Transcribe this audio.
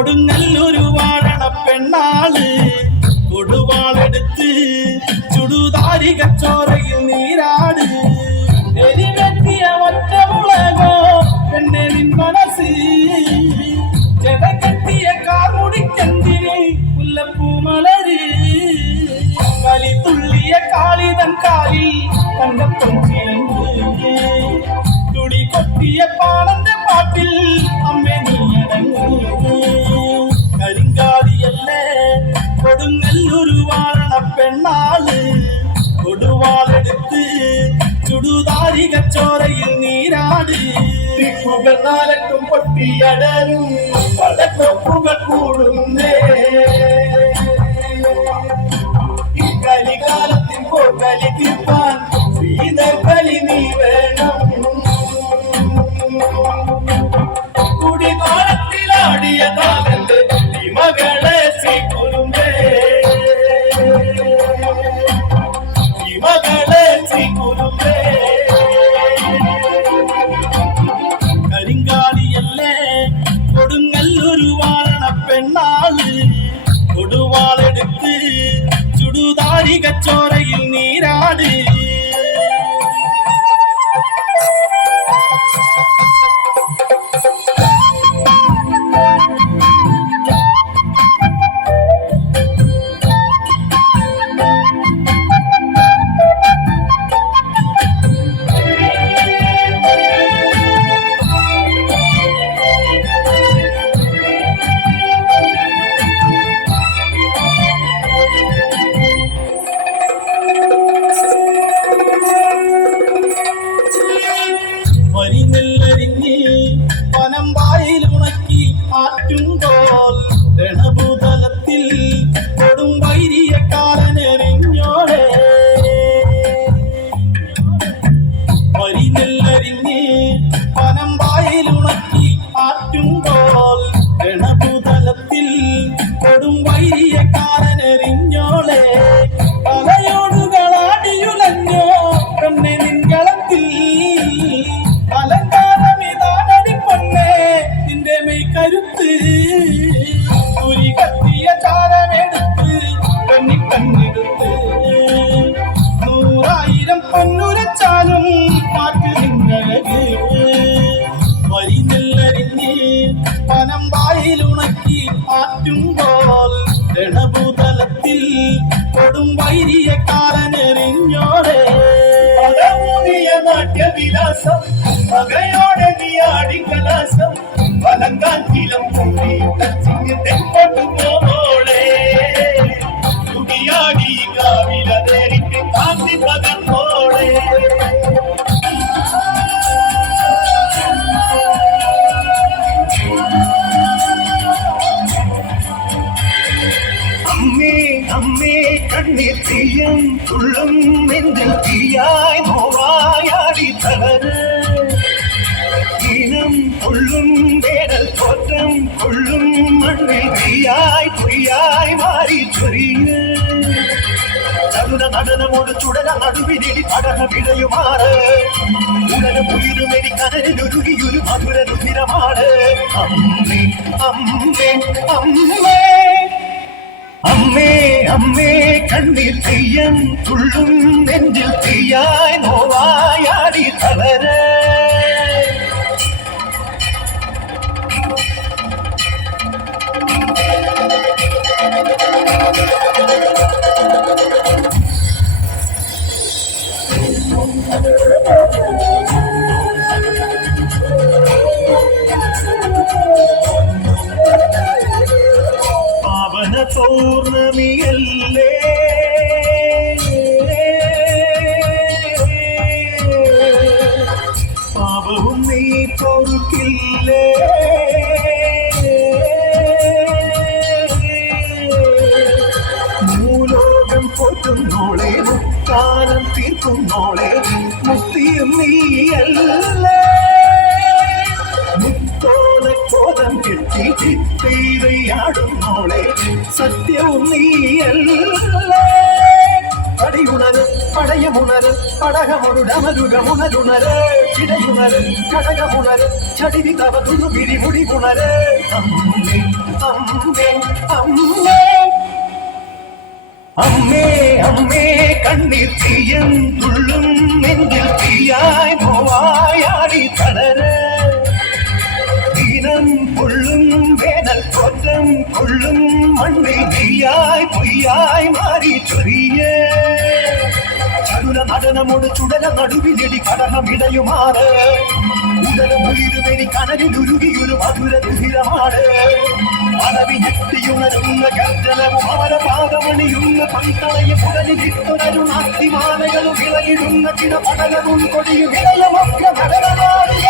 കൊടുങ്ങല്ലൊരു വാഴണ പെണ്ണാള് കൊടുവാളെടുത്ത് ചുടുതാരി കച്ചോരയിൽ നീരാട് എരിവെത്തിയ ഒറ്റ മുളകോ പെണ്ണെ നിൻ മനസ്സ് ജനകെട്ടിയ കാർമുടിക്കെന്തിന് മുല്ലപ്പൂമലര് കളി തുള്ളിയ കാളിതൻ കാലിൽ തങ്കപ്പൊഞ്ചിലങ്ക് തുടി കൊത്തിയ പാടന്റെ പാട്ടിൽ അമ്മേ നീയടങ്ങ് കരിങ്കാലിയല്ലേ കൊടുങ്ങല്ലൊരു വാഴണ പെണ്ണാള് കൊടുവാളെടുത്ത് ചുടുതാരി കച്ചോരയിൽ നീരാട് തിക്കുകൾ നാലക്കും പൊട്ടിയടരും പടക്കൊപ്പുകൾ കൂടുന്നേ ഈ കലികാലത്തിൽ പോകലി തീർപ്പാൻ ശ്രീധർക്കലി നീ വേണം കുടികാലത്തിലാടിയ കാലത്ത് ഈ മകളെ ശ്രീകുരുമ്പേ ഈ മകളെ ശ്രീകുരുമ്പേ കരിങ്കാലിയല്ലേ കൊടുങ്ങല്ലൊരു വാഴണ പെണ്ണാള് കൊടുവാളെടുത്ത് ചുടുതാരി കച്ചോരയിൽ നീരാട് നെല്ലരിഞ്ഞ് പനമ്പായിലുണക്കി ആറ്റുമ്പോൾ രണഭൂതലത്തിൽ കൊടും വൈരിയക്കാരനെറിഞ്ഞോടെ നെല്ലരിഞ്ഞ് പനമ്പായിലുണക്കി ആറ്റുമ്പോൾ രണഭൂതലത്തിൽ കൊടും വൈരിയക്കാരനെറിഞ്ഞോളെ തലയോടുകളാടിയുലഞ്ഞോ പെണ്ണെ നിൻകളത്തിൽ കരുത്ത് കുരി കത്തിയ ചാരമെടുത്ത് പെണ്ണി കണ്ണെടുത്ത് 100,000 പൊന്നുരച്ചാലും മാറ്റി നിങ്ങളത് വരി നെല്ലരിഞ്ഞ് പനമ്പായിലുണക്കി ആറ്റുമ്പോൾ രണഭൂതലത്തിൽ കൊടും വൈരിയക്കാരനെറിഞ്ഞോടെ നാട്യവിലാസം മകയോടെ നീ ആടിക്കലാസം വലങ്കാറ്റിലും തെക്കോട്ടു പോളെ തുടിയാടി കാവിലേറിട്ട് കാന്തി പകർന്നോളെ അമ്മേ അമ്മേ കണ്ണീർ തീയും തുള്ളും നെഞ്ചിൽ തീയായി നോവായാടി തളര് ഈനം കൊള്ളും വേനൽ തോറ്റം കൊള്ളും മണ്ണിൽ തീയായി പൊയ്യായി മാറി ചൊരിഞ്ഞ് ചതുര നടനമോട് ചുടല നടുവിനിടി പടക വിടയുമാറ് ഉടല പുയിരുമെനി കനലിലൊരുകിയൊരു മധുര രുധിരമാണ് അമ്മേ അമ്മേ അമ്മേ അമ്മേ അമ്മേ കണ്ണീർ തീയം തുള്ളും നെഞ്ചിൽ തീയായി നോവായാടി തളര് പാവന പൗർണമിയല്ലേ പാപവും നീ പൊറുക്കില്ലേ മൂലോകം പോറ്റുന്നോളെ മുക്കാലം തീർക്കുന്നോളെ മുക്തിയും നീയല്ലേ മുത്തോലക്കോലം കെട്ടി ചിത്തയിരയാടുന്നോളെ സത്യവും നീയല്ലേ അടിയുണരും പടയമുണര് പടകമൊടുടമരുകമുണരുണര് ചിടയുണര് കടകമുണര് ചടിവി തവ തുളുപിടി മുടിമുണര് അമ്മേ അമ്മേ അമ്മേ അമ്മേ അമ്മേ കണ്ണീർ തീയം തുള്ളും നെഞ്ചിൽ തീയായി നോവായാടി തളര് ദീനം പൊള്ളും വേനൽ കോറ്റം കൊള്ളും മണ്ണിൽ തീയായി പൊയ്യായി മാറി ചൊരിയേ ചരുല നടനമോട് ചുടല നടുവിലെടി കടഹമിടയുമാണ് ഉടലും ഉയരുമെനി കനലിലുരുകിയൊരു മധുര ദുരിതമാണ് മണവി ഞെട്ടിയുണരുന്ന ഗർജനവും അമരപാദമണിയുന്ന പന്തളയെ പുടലിട്ടുണരു നാസ്തിമാലകളും വിളയിടുന്ന ചിടപടലവും കൊടിയും ഇടയമൊക്കെ നടനമാറിയ